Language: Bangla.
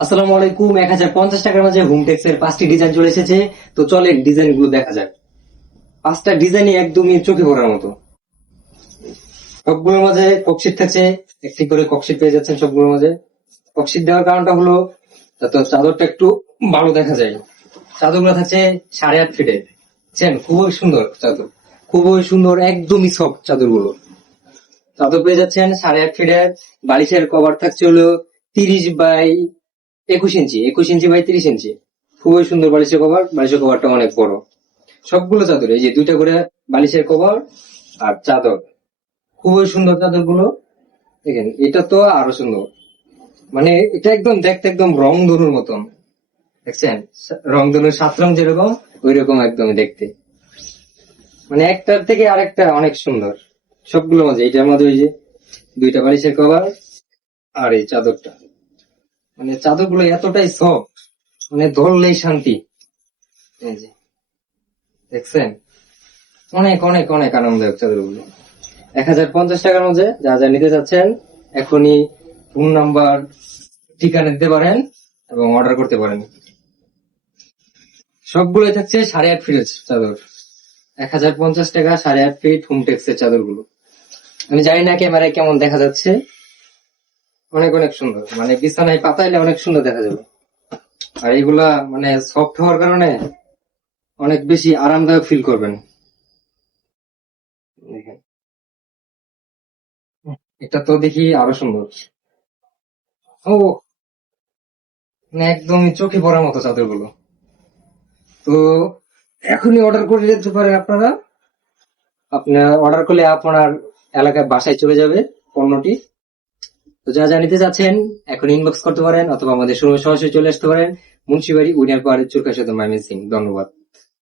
আসসালামু আলাইকুম। 1050 টাকার মাঝে হোমটেক্স এর 5টি ডিজাইন চলে এসেছে। তো চলেন ডিজাইন গুলো দেখা যাক। 5টা ডিজাইনই একদমই চোখে পড়ার মতো। সবগুলোর মাঝে ককশিট থাকছে, একটি করে ককশিট পেয়ে যাচ্ছেন সবগুলোর মাঝে। ককশিট দেওয়ার কারণটা হলো যাতে চাদরটা একটু ভালো দেখা যায়। চাদরগুলো থাকছে 8.5 ফিটের, বুঝছেন? খুবই সুন্দর চাদর, খুবই সুন্দর, একদমই সফট চাদরগুলো। চাদর পেয়ে যাচ্ছেন 8.5 ফিটের। বালিশের কভার থাকছে হলো 30 বাই 21 ইঞ্চি, 21 ইঞ্চি বাই 30 ইঞ্চি। খুবই সুন্দর বালিশের কভার। বালিশের কভারটা অনেক বড়। সবগুলো চাদর, এই যে 2টা করে বালিশের কভার আর চাদর, খুবই সুন্দর চাদর গুলো। দেখেন এটা তো আরো সুন্দর, মানে এটা একদম দেখতে একদম রংধনুর মতন, দেখছেন? রংধনুর 7 রং যেরকম, ওই রকম একদম দেখতে, মানে একটার থেকে আরেকটা অনেক সুন্দর। সবগুলো মাঝে এটার মধ্যে ওই যে 2টা বালিশের কভার আর এই চাদরটা, মানে চাদরগুলো এতটাই সফট, মানে ধরলেই শান্তি। এই যে দেখছেন, অনেক অনেক অনেক আনন্দদায়ক চাদরগুলো। 1050 টাকার মধ্যে যা যা নিতে চাচ্ছেন এখনই ফোন নাম্বার, ঠিকানা দিতে পারেন এবং অর্ডার করতে পারেন। সবগুলোই থাকছে 8.5 ফিটের চাদর। 1050 টাকা, 8.5 ফিট হোমটেক্স এর চাদর গুলো। আমি জানি না ক্যামেরায় কেমন দেখা যাচ্ছে, অনেক অনেক সুন্দর, মানে বিছানায় পাতাইলে অনেক সুন্দর দেখা যাবে। আর এগুলা মানে সফট হওয়ার কারণে অনেক বেশি আরামদায়ক ফিল করবেন। দেখেন এটা তো দেখি আরো সুন্দর। ও, মানে একদমই চোখে পড়ার মতো চাদরগুলো। তো এখনই অর্ডার করে দিতে পারেন আপনারা। আপনার অর্ডার করলে আপনার এলাকায় বাসায় চলে যাবে পণ্যটি। তো যা যা নিতে চাচ্ছেন এখন ইনবক্স করতে পারেন অথবা আমাদের শোরুমে সরাসরি চলে আসতে পারেন। মুন্সিবাড়ি উইনার পাহাড়ের চুরকা সেতু ময়মনসিংহ। ধন্যবাদ।